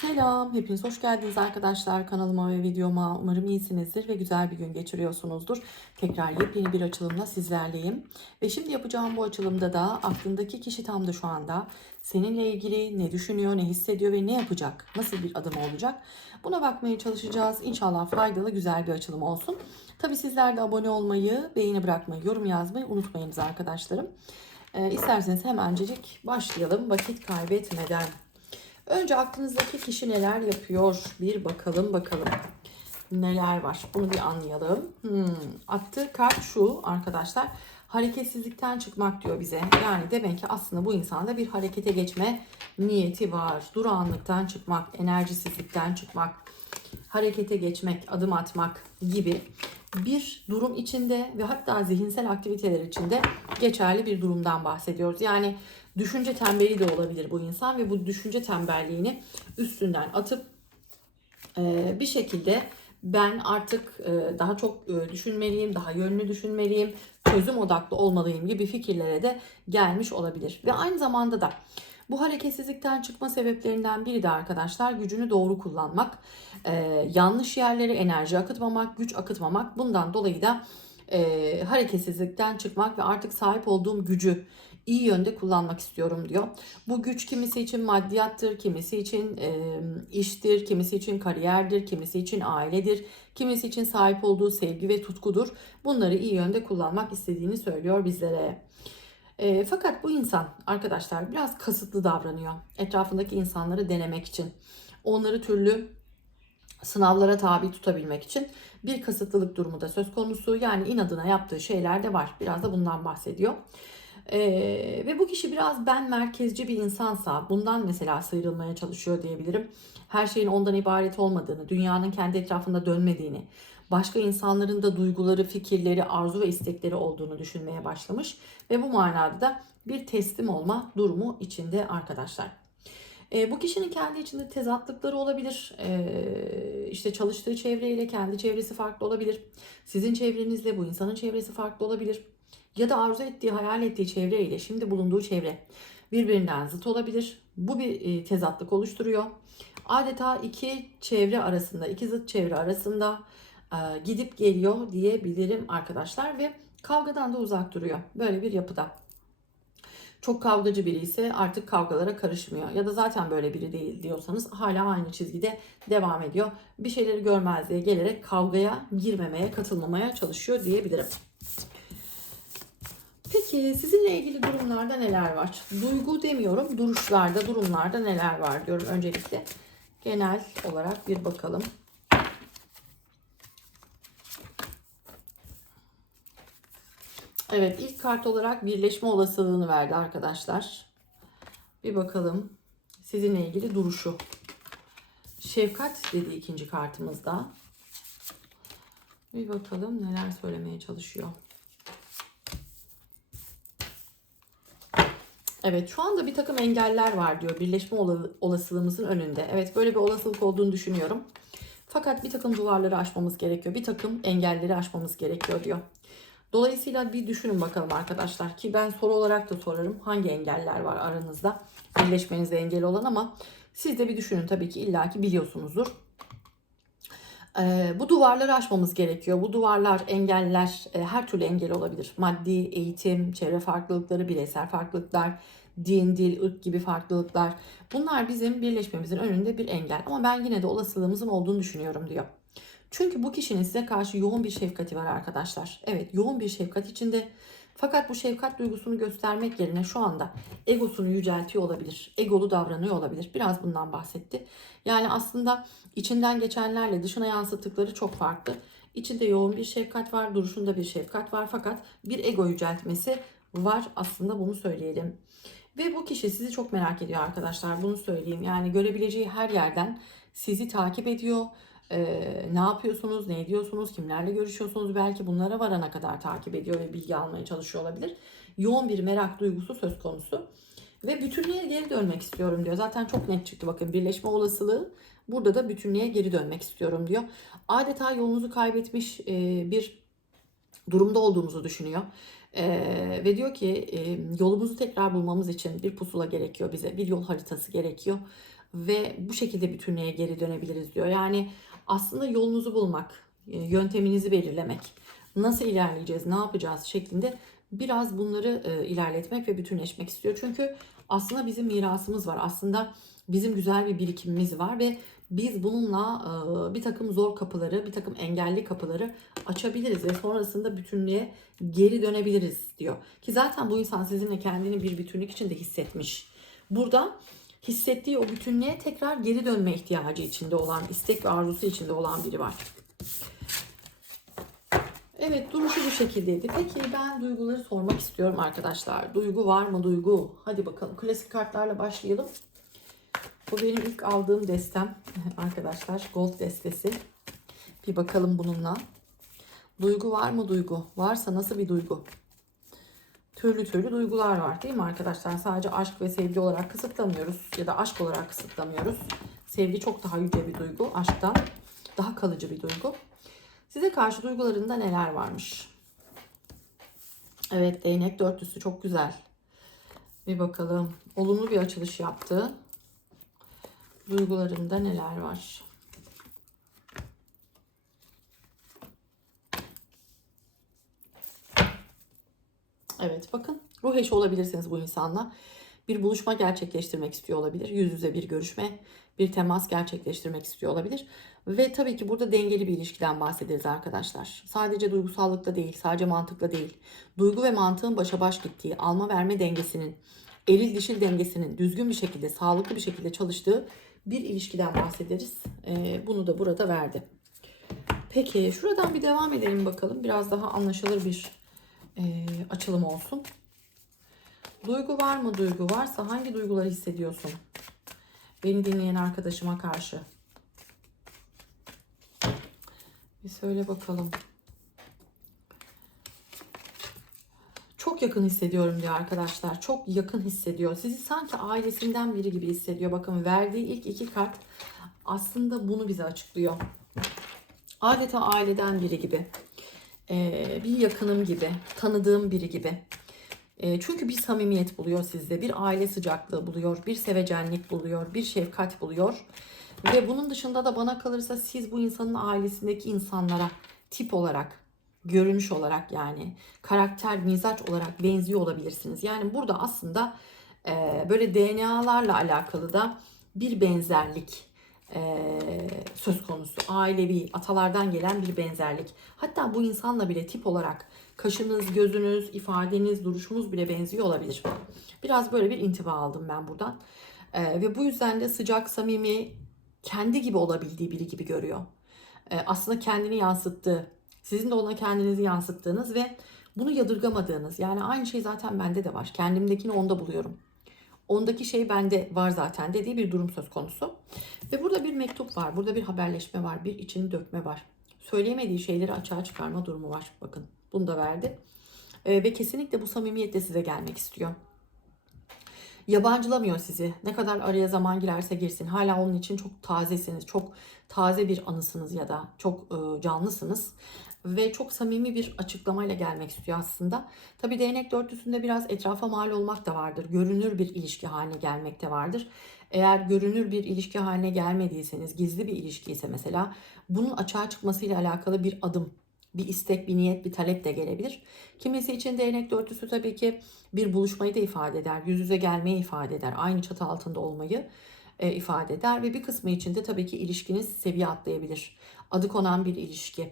Selam, hepiniz hoş geldiniz arkadaşlar kanalıma ve videoma. Umarım iyisinizdir ve güzel bir gün geçiriyorsunuzdur. Tekrar yepyeni bir açılımla sizlerleyim. Ve şimdi yapacağım bu açılımda da aklındaki kişi tam da şu anda seninle ilgili ne düşünüyor, ne hissediyor ve ne yapacak, nasıl bir adım olacak? Buna bakmaya çalışacağız. İnşallah faydalı, güzel bir açılım olsun. Tabi sizler de abone olmayı, beğeni bırakmayı, yorum yazmayı unutmayınız arkadaşlarım. Ee, isterseniz hemencecik başlayalım vakit kaybetmeden. Önce aklınızdaki kişi neler yapıyor? Bir bakalım bakalım. Neler var? Bunu bir anlayalım. Hmm. Attığı kart şu arkadaşlar. Hareketsizlikten çıkmak diyor bize. Yani demek ki aslında bu insanda bir harekete geçme niyeti var. Durağanlıktan çıkmak, enerjisizlikten çıkmak, harekete geçmek, adım atmak gibi bir durum içinde ve hatta zihinsel aktiviteler içinde geçerli bir durumdan bahsediyoruz. Yani düşünce tembeli de olabilir bu insan ve bu düşünce tembelliğini üstünden atıp e, bir şekilde ben artık e, daha çok e, düşünmeliyim, daha yönlü düşünmeliyim, çözüm odaklı olmalıyım gibi fikirlere de gelmiş olabilir. Ve aynı zamanda da bu hareketsizlikten çıkma sebeplerinden biri de arkadaşlar gücünü doğru kullanmak, e, yanlış yerlere enerji akıtmamak, güç akıtmamak. Bundan dolayı da e, hareketsizlikten çıkmak ve artık sahip olduğum gücü iyi yönde kullanmak istiyorum diyor. Bu güç kimisi için maddiyattır, kimisi için e, iştir, kimisi için kariyerdir, kimisi için ailedir, kimisi için sahip olduğu sevgi ve tutkudur. Bunları iyi yönde kullanmak istediğini söylüyor bizlere. E, fakat bu insan arkadaşlar biraz kasıtlı davranıyor. Etrafındaki insanları denemek için. Onları türlü sınavlara tabi tutabilmek için bir kasıtlılık durumu da söz konusu. Yani inadına yaptığı şeyler de var. Biraz da bundan bahsediyor. Ee, ve bu kişi biraz ben merkezci bir insansa bundan mesela sıyrılmaya çalışıyor diyebilirim. Her şeyin ondan ibaret olmadığını, dünyanın kendi etrafında dönmediğini, başka insanların da duyguları, fikirleri, arzu ve istekleri olduğunu düşünmeye başlamış. Ve bu manada da bir teslim olma durumu içinde arkadaşlar. E, bu kişinin kendi içinde tezatlıkları olabilir. E, işte çalıştığı çevreyle kendi çevresi farklı olabilir. Sizin çevrenizle bu insanın çevresi farklı olabilir. Ya da arzu ettiği, hayal ettiği çevreyle şimdi bulunduğu çevre birbirinden zıt olabilir. Bu bir e, tezatlık oluşturuyor. Adeta iki çevre arasında, iki zıt çevre arasında e, gidip geliyor diyebilirim arkadaşlar ve kavgadan da uzak duruyor. Böyle bir yapıda çok kavgacı biri ise artık kavgalara karışmıyor. Ya da zaten böyle biri değil diyorsanız hala aynı çizgide devam ediyor. Bir şeyleri görmezliğe gelerek kavgaya girmemeye, katılmamaya çalışıyor diyebilirim. Peki sizinle ilgili durumlarda neler var? Duygu demiyorum, duruşlarda, durumlarda neler var diyorum öncelikle. Genel olarak bir bakalım. Evet ilk kart olarak birleşme olasılığını verdi arkadaşlar. Bir bakalım sizinle ilgili duruşu. Şefkat dedi ikinci kartımızda. Bir bakalım neler söylemeye çalışıyor. Evet şu anda bir takım engeller var diyor birleşme olasılığımızın önünde. Evet böyle bir olasılık olduğunu düşünüyorum. Fakat bir takım duvarları aşmamız gerekiyor. Bir takım engelleri aşmamız gerekiyor diyor. Dolayısıyla bir düşünün bakalım arkadaşlar ki ben soru olarak da sorarım hangi engeller var aranızda birleşmenize engel olan ama siz de bir düşünün tabii ki illaki biliyorsunuzdur. Bu duvarları aşmamız gerekiyor. Bu duvarlar, engeller her türlü engel olabilir. Maddi, eğitim, çevre farklılıkları, bireysel farklılıklar, din, dil, ırk gibi farklılıklar. Bunlar bizim birleşmemizin önünde bir engel. Ama ben yine de olasılığımızın olduğunu düşünüyorum diyor. Çünkü bu kişinin size karşı yoğun bir şefkati var arkadaşlar. Evet yoğun bir şefkat içinde. Fakat bu şefkat duygusunu göstermek yerine şu anda egosunu yüceltiyor olabilir. Egolu davranıyor olabilir. Biraz bundan bahsetti. Yani aslında içinden geçenlerle dışına yansıttıkları çok farklı. İçinde yoğun bir şefkat var, duruşunda bir şefkat var fakat bir ego yüceltmesi var aslında bunu söyleyelim. Ve bu kişi sizi çok merak ediyor arkadaşlar bunu söyleyeyim. Yani görebileceği her yerden sizi takip ediyor ee, ne yapıyorsunuz, ne ediyorsunuz, kimlerle görüşüyorsunuz belki bunlara varana kadar takip ediyor ve bilgi almaya çalışıyor olabilir. Yoğun bir merak duygusu söz konusu. Ve bütünlüğe geri dönmek istiyorum diyor. Zaten çok net çıktı bakın birleşme olasılığı. Burada da bütünlüğe geri dönmek istiyorum diyor. Adeta yolunuzu kaybetmiş e, bir durumda olduğunuzu düşünüyor. Ee, ve diyor ki e, yolumuzu tekrar bulmamız için bir pusula gerekiyor bize. Bir yol haritası gerekiyor. ve bu şekilde bütünlüğe geri dönebiliriz diyor. Yani aslında yolunuzu bulmak, e, yönteminizi belirlemek, nasıl ilerleyeceğiz, ne yapacağız şeklinde biraz bunları e, ilerletmek ve bütünleşmek istiyor. Çünkü aslında bizim mirasımız var. Aslında bizim güzel bir birikimimiz var ve biz bununla e, bir takım zor kapıları, bir takım engelli kapıları açabiliriz ve sonrasında bütünlüğe geri dönebiliriz diyor. Ki zaten bu insan sizinle kendini bir bütünlük içinde hissetmiş. Burada hissettiği o bütünlüğe tekrar geri dönme ihtiyacı içinde olan, istek ve arzusu içinde olan biri var. Evet duruşu bu şekildeydi. Peki ben duyguları sormak istiyorum arkadaşlar. Duygu var mı duygu? Hadi bakalım klasik kartlarla başlayalım. Bu benim ilk aldığım destem arkadaşlar. Gold destesi. Bir bakalım bununla. Duygu var mı duygu? Varsa nasıl bir duygu? Türlü türlü duygular var değil mi arkadaşlar? Sadece aşk ve sevgi olarak kısıtlamıyoruz. Ya da aşk olarak kısıtlamıyoruz. Sevgi çok daha yüce bir duygu. Aşktan daha kalıcı bir duygu. Size karşı duygularında neler varmış? Evet değnek dörtlüsü çok güzel. Bir bakalım. Olumlu bir açılış yaptı. Duygularında neler var? Evet bakın ruh eşi olabilirsiniz bu insanla. Bir buluşma gerçekleştirmek istiyor olabilir. Yüz yüze bir görüşme, bir temas gerçekleştirmek istiyor olabilir. Ve tabii ki burada dengeli bir ilişkiden bahsederiz arkadaşlar. Sadece duygusallıkla değil, sadece mantıkla değil. Duygu ve mantığın başa baş gittiği, alma verme dengesinin, eril dişil dengesinin düzgün bir şekilde, sağlıklı bir şekilde çalıştığı bir ilişkiden bahsederiz. Ee, bunu da burada verdi. Peki şuradan bir devam edelim bakalım. Biraz daha anlaşılır bir e, açılım olsun. Duygu var mı duygu? Varsa hangi duyguları hissediyorsun? Beni dinleyen arkadaşıma karşı. Bir söyle bakalım. Çok yakın hissediyorum diyor arkadaşlar. Çok yakın hissediyor. Sizi sanki ailesinden biri gibi hissediyor. Bakın verdiği ilk iki kart aslında bunu bize açıklıyor. Adeta aileden biri gibi. Bir yakınım gibi. Tanıdığım biri gibi. Çünkü bir samimiyet buluyor sizde. Bir aile sıcaklığı buluyor. Bir sevecenlik buluyor. Bir şefkat buluyor. Ve bunun dışında da bana kalırsa siz bu insanın ailesindeki insanlara tip olarak, görünüş olarak yani karakter, mizaç olarak benziyor olabilirsiniz. Yani burada aslında böyle DNA'larla alakalı da bir benzerlik e, söz konusu. Ailevi, atalardan gelen bir benzerlik. Hatta bu insanla bile tip olarak kaşınız, gözünüz, ifadeniz, duruşunuz bile benziyor olabilir. Biraz böyle bir intiba aldım ben buradan. E, ve bu yüzden de sıcak, samimi, kendi gibi olabildiği biri gibi görüyor. E, aslında kendini yansıttığı, sizin de ona kendinizi yansıttığınız ve bunu yadırgamadığınız. Yani aynı şey zaten bende de var. Kendimdekini onda buluyorum. Ondaki şey bende var zaten dediği bir durum söz konusu. Ve burada bir mektup var. Burada bir haberleşme var. Bir içini dökme var. Söyleyemediği şeyleri açığa çıkarma durumu var. Bakın bunu da verdi. E, ve kesinlikle bu samimiyetle size gelmek istiyor. Yabancılamıyor sizi. Ne kadar araya zaman girerse girsin. Hala onun için çok tazesiniz. Çok taze bir anısınız ya da çok e, canlısınız. Ve çok samimi bir açıklamayla gelmek istiyor aslında. Tabi değnek dörtlüsünde biraz etrafa mal olmak da vardır. Görünür bir ilişki haline gelmek de vardır. Eğer görünür bir ilişki haline gelmediyseniz, gizli bir ilişki ise mesela bunun açığa çıkmasıyla alakalı bir adım bir istek, bir niyet, bir talep de gelebilir. Kimisi için değnek dörtlüsü tabii ki bir buluşmayı da ifade eder. Yüz yüze gelmeyi ifade eder. Aynı çatı altında olmayı e, ifade eder. Ve bir kısmı için de tabii ki ilişkiniz seviye atlayabilir. Adı konan bir ilişki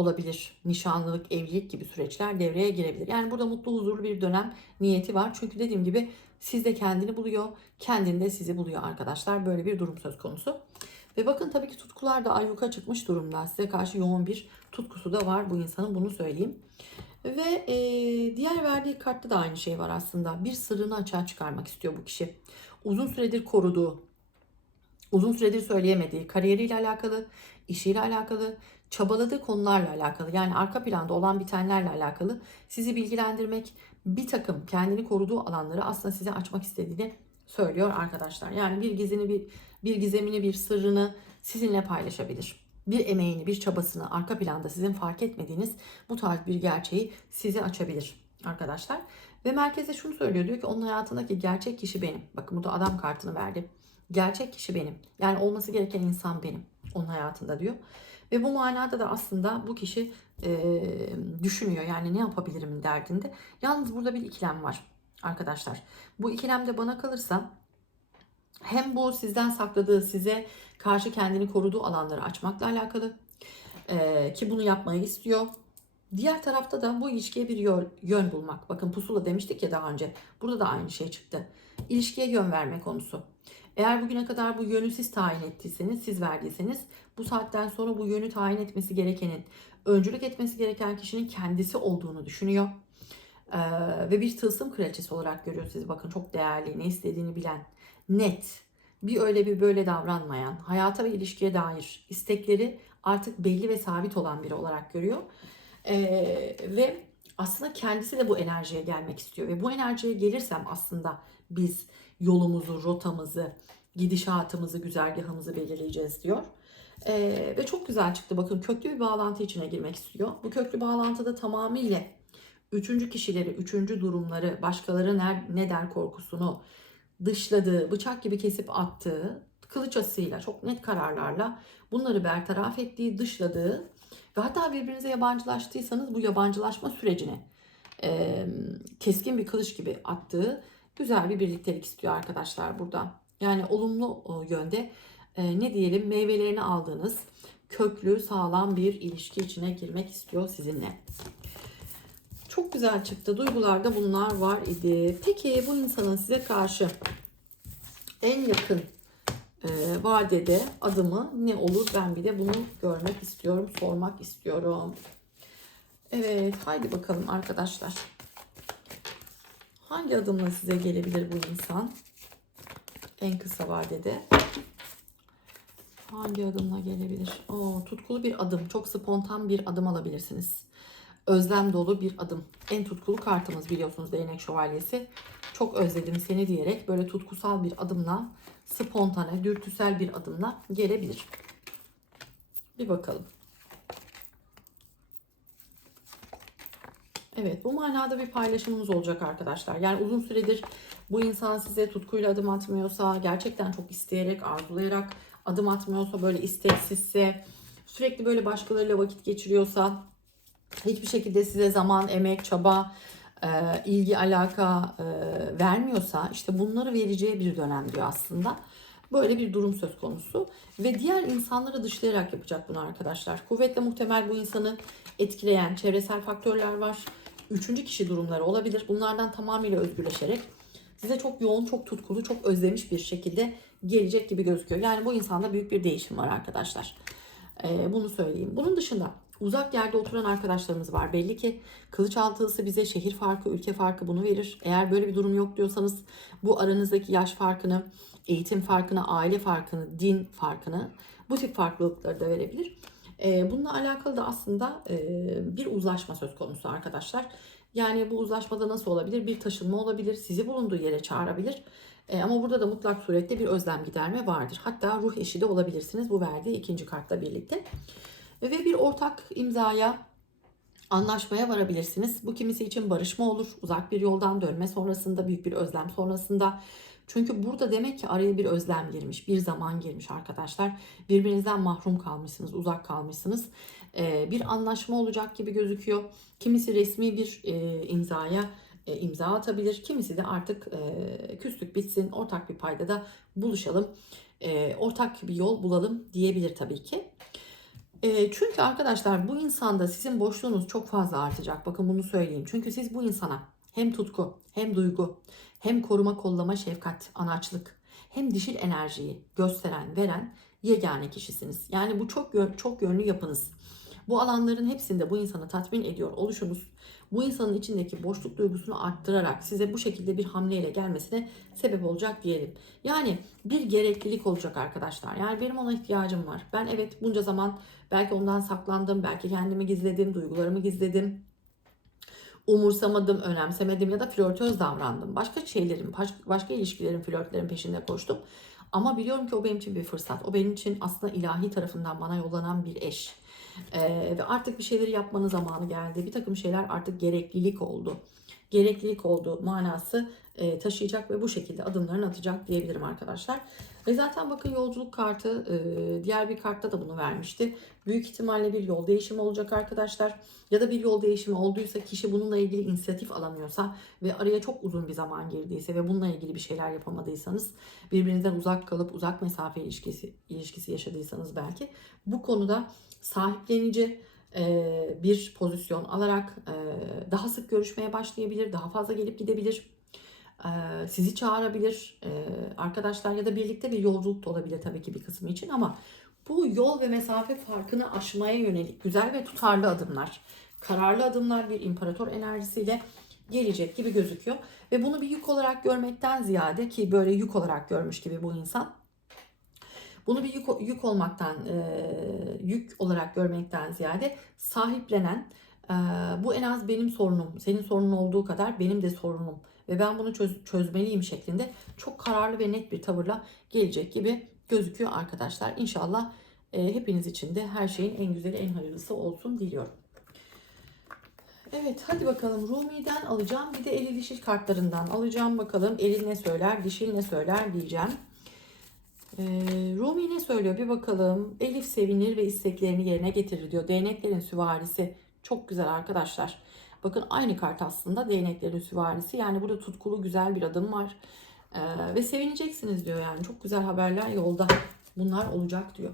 olabilir. Nişanlılık, evlilik gibi süreçler devreye girebilir. Yani burada mutlu, huzurlu bir dönem niyeti var. Çünkü dediğim gibi sizde kendini buluyor, kendinde sizi buluyor arkadaşlar. Böyle bir durum söz konusu. Ve bakın tabii ki tutkular da ayyuka çıkmış durumda. Size karşı yoğun bir tutkusu da var bu insanın bunu söyleyeyim. Ve e, diğer verdiği kartta da aynı şey var aslında. Bir sırrını açığa çıkarmak istiyor bu kişi. Uzun süredir koruduğu, uzun süredir söyleyemediği, kariyeriyle alakalı, işiyle alakalı, çabaladığı konularla alakalı yani arka planda olan bitenlerle alakalı sizi bilgilendirmek, bir takım kendini koruduğu alanları aslında size açmak istediğini söylüyor arkadaşlar. Yani bir gizini bir bir gizemini, bir sırrını sizinle paylaşabilir. Bir emeğini, bir çabasını arka planda sizin fark etmediğiniz bu tarz bir gerçeği size açabilir arkadaşlar. Ve merkeze şunu söylüyor diyor ki onun hayatındaki gerçek kişi benim. Bakın burada adam kartını verdi. Gerçek kişi benim. Yani olması gereken insan benim. Onun hayatında diyor. Ve bu manada da aslında bu kişi e, düşünüyor. Yani ne yapabilirim derdinde. Yalnız burada bir ikilem var arkadaşlar. Bu ikilemde bana kalırsa hem bu sizden sakladığı, size karşı kendini koruduğu alanları açmakla alakalı. Ee, ki bunu yapmayı istiyor. Diğer tarafta da bu ilişkiye bir yol, yön bulmak. Bakın pusula demiştik ya daha önce. Burada da aynı şey çıktı. İlişkiye yön verme konusu. Eğer bugüne kadar bu yönü siz tayin ettiyseniz, siz verdiyseniz bu saatten sonra bu yönü tayin etmesi gerekenin, öncülük etmesi gereken kişinin kendisi olduğunu düşünüyor. Ee, ve bir tılsım kraliçesi olarak görüyor sizi. Bakın çok değerli, ne istediğini bilen, net, bir öyle bir böyle davranmayan, hayata ve ilişkiye dair istekleri artık belli ve sabit olan biri olarak görüyor. Ee, ve aslında kendisi de bu enerjiye gelmek istiyor. Ve bu enerjiye gelirsem aslında biz yolumuzu, rotamızı, gidişatımızı, güzergahımızı belirleyeceğiz diyor. Ee, ve çok güzel çıktı. Bakın köklü bir bağlantı içine girmek istiyor. Bu köklü bağlantıda tamamıyla üçüncü kişileri, üçüncü durumları, başkaları ne, ne der korkusunu dışladığı, bıçak gibi kesip attığı, kılıç asıyla, çok net kararlarla bunları bertaraf ettiği, dışladığı ve hatta birbirinize yabancılaştıysanız bu yabancılaşma sürecini e, keskin bir kılıç gibi attığı güzel bir birliktelik istiyor arkadaşlar burada. Yani olumlu e, yönde e, ne diyelim meyvelerini aldığınız köklü sağlam bir ilişki içine girmek istiyor sizinle. Çok güzel çıktı. Duygularda bunlar var idi. Peki bu insanın size karşı en yakın e, vadede adımı ne olur? Ben bir de bunu görmek istiyorum, sormak istiyorum. Evet, haydi bakalım arkadaşlar. Hangi adımla size gelebilir bu insan? En kısa vadede. Hangi adımla gelebilir? Oo, tutkulu bir adım. Çok spontan bir adım alabilirsiniz. Özlem dolu bir adım. En tutkulu kartımız biliyorsunuz değnek şövalyesi. Çok özledim seni diyerek böyle tutkusal bir adımla, spontane, dürtüsel bir adımla gelebilir. Bir bakalım. Evet bu manada bir paylaşımımız olacak arkadaşlar. Yani uzun süredir bu insan size tutkuyla adım atmıyorsa, gerçekten çok isteyerek, arzulayarak adım atmıyorsa, böyle isteksizse, sürekli böyle başkalarıyla vakit geçiriyorsa, hiçbir şekilde size zaman, emek, çaba, e, ilgi, alaka e, vermiyorsa işte bunları vereceği bir dönem diyor aslında. Böyle bir durum söz konusu. Ve diğer insanları dışlayarak yapacak bunu arkadaşlar. Kuvvetle muhtemel bu insanı etkileyen çevresel faktörler var. Üçüncü kişi durumları olabilir. Bunlardan tamamıyla özgürleşerek size çok yoğun, çok tutkulu, çok özlemiş bir şekilde gelecek gibi gözüküyor. Yani bu insanda büyük bir değişim var arkadaşlar. Ee, bunu söyleyeyim. Bunun dışında uzak yerde oturan arkadaşlarımız var. Belli ki kılıç altılısı bize şehir farkı, ülke farkı bunu verir. Eğer böyle bir durum yok diyorsanız bu aranızdaki yaş farkını, eğitim farkını, aile farkını, din farkını bu tip farklılıkları da verebilir. Ee, bununla alakalı da aslında e, bir uzlaşma söz konusu arkadaşlar. Yani bu uzlaşmada nasıl olabilir? Bir taşınma olabilir, sizi bulunduğu yere çağırabilir. E, ama burada da mutlak surette bir özlem giderme vardır. Hatta ruh eşi de olabilirsiniz bu verdiği ikinci kartla birlikte. Ve bir ortak imzaya anlaşmaya varabilirsiniz. Bu kimisi için barışma olur. Uzak bir yoldan dönme sonrasında, büyük bir özlem sonrasında. Çünkü burada demek ki araya bir özlem girmiş, bir zaman girmiş arkadaşlar. Birbirinizden mahrum kalmışsınız, uzak kalmışsınız. Ee, bir anlaşma olacak gibi gözüküyor. Kimisi resmi bir e, imzaya e, imza atabilir. Kimisi de artık e, küslük bitsin, ortak bir payda da buluşalım, e, ortak bir yol bulalım diyebilir tabii ki. E, çünkü arkadaşlar bu insanda sizin boşluğunuz çok fazla artacak. Bakın bunu söyleyeyim. Çünkü siz bu insana hem tutku, hem duygu, hem koruma, kollama, şefkat, anaçlık, hem dişil enerjiyi gösteren, veren yegane kişisiniz. Yani bu çok çok yönlü yapınız. Bu alanların hepsinde bu insanı tatmin ediyor oluşunuz bu insanın içindeki boşluk duygusunu arttırarak size bu şekilde bir hamleyle gelmesine sebep olacak diyelim. Yani bir gereklilik olacak arkadaşlar. Yani benim ona ihtiyacım var. Ben evet bunca zaman belki ondan saklandım, belki kendimi gizledim, duygularımı gizledim. Umursamadım, önemsemedim ya da flörtöz davrandım. Başka şeylerin, başka, ilişkilerin, flörtlerin peşinde koştum. Ama biliyorum ki o benim için bir fırsat. O benim için aslında ilahi tarafından bana yollanan bir eş. Ee, ve artık bir şeyleri yapmanın zamanı geldi. Bir takım şeyler artık gereklilik oldu. Gereklilik oldu manası e, taşıyacak ve bu şekilde adımlarını atacak diyebilirim arkadaşlar. Ve zaten bakın yolculuk kartı e, diğer bir kartta da bunu vermişti. Büyük ihtimalle bir yol değişimi olacak arkadaşlar. Ya da bir yol değişimi olduysa kişi bununla ilgili inisiyatif alamıyorsa ve araya çok uzun bir zaman girdiyse ve bununla ilgili bir şeyler yapamadıysanız birbirinizden uzak kalıp uzak mesafe ilişkisi ilişkisi yaşadıysanız belki bu konuda sahiplenici e, bir pozisyon alarak e, daha sık görüşmeye başlayabilir, daha fazla gelip gidebilir. Sizi çağırabilir arkadaşlar ya da birlikte bir yolculuk da olabilir tabii ki bir kısmı için ama bu yol ve mesafe farkını aşmaya yönelik güzel ve tutarlı adımlar, kararlı adımlar bir imparator enerjisiyle gelecek gibi gözüküyor. Ve bunu bir yük olarak görmekten ziyade ki böyle yük olarak görmüş gibi bu insan bunu bir yük, yük olmaktan, yük olarak görmekten ziyade sahiplenen, bu en az benim sorunum, senin sorunun olduğu kadar benim de sorunum ve ben bunu çöz, çözmeliyim şeklinde çok kararlı ve net bir tavırla gelecek gibi gözüküyor arkadaşlar. İnşallah e, hepiniz için de her şeyin en güzeli, en hayırlısı olsun diliyorum. Evet hadi bakalım Rumi'den alacağım. Bir de eli dişil kartlarından alacağım. Bakalım eli ne söyler, dişil ne söyler diyeceğim. Ee, Rumi ne söylüyor bir bakalım. Elif sevinir ve isteklerini yerine getirir diyor. Değneklerin süvarisi çok güzel arkadaşlar. Bakın aynı kart aslında değneklerin süvarisi. Yani burada tutkulu güzel bir adım var. Ee, ve sevineceksiniz diyor yani. Çok güzel haberler yolda. Bunlar olacak diyor.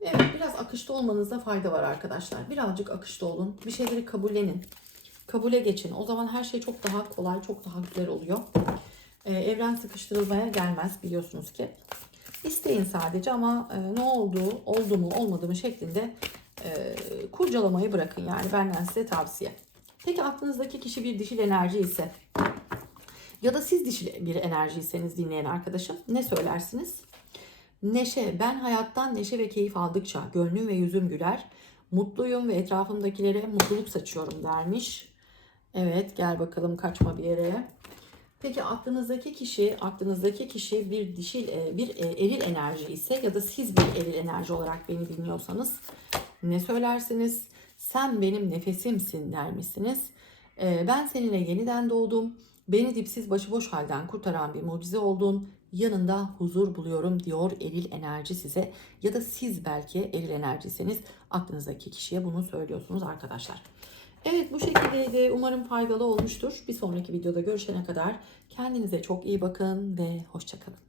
Evet biraz akışta olmanızda fayda var arkadaşlar. Birazcık akışta olun. Bir şeyleri kabullenin. Kabule geçin. O zaman her şey çok daha kolay, çok daha güzel oluyor. Ee, evren sıkıştırılmaya gelmez biliyorsunuz ki. İsteyin sadece ama e, ne oldu, oldu mu, olmadı mı şeklinde e, kurcalamayı bırakın. Yani benden size tavsiye. Peki aklınızdaki kişi bir dişil enerji ise ya da siz dişil bir enerjiyseniz dinleyen arkadaşım ne söylersiniz? Neşe, ben hayattan neşe ve keyif aldıkça gönlüm ve yüzüm güler. Mutluyum ve etrafımdakilere mutluluk saçıyorum dermiş. Evet gel bakalım kaçma bir yere. Peki aklınızdaki kişi, aklınızdaki kişi bir dişil, e, bir e, eril enerji ise ya da siz bir eril enerji olarak beni dinliyorsanız ne söylersiniz? Sen benim nefesimsin der misiniz? E, Ben seninle yeniden doğdum. Beni dipsiz başıboş halden kurtaran bir mucize oldun. Yanında huzur buluyorum diyor eril enerji size. Ya da siz belki eril enerjiyseniz aklınızdaki kişiye bunu söylüyorsunuz arkadaşlar. Evet bu şekildeydi. Umarım faydalı olmuştur. Bir sonraki videoda görüşene kadar kendinize çok iyi bakın ve hoşçakalın.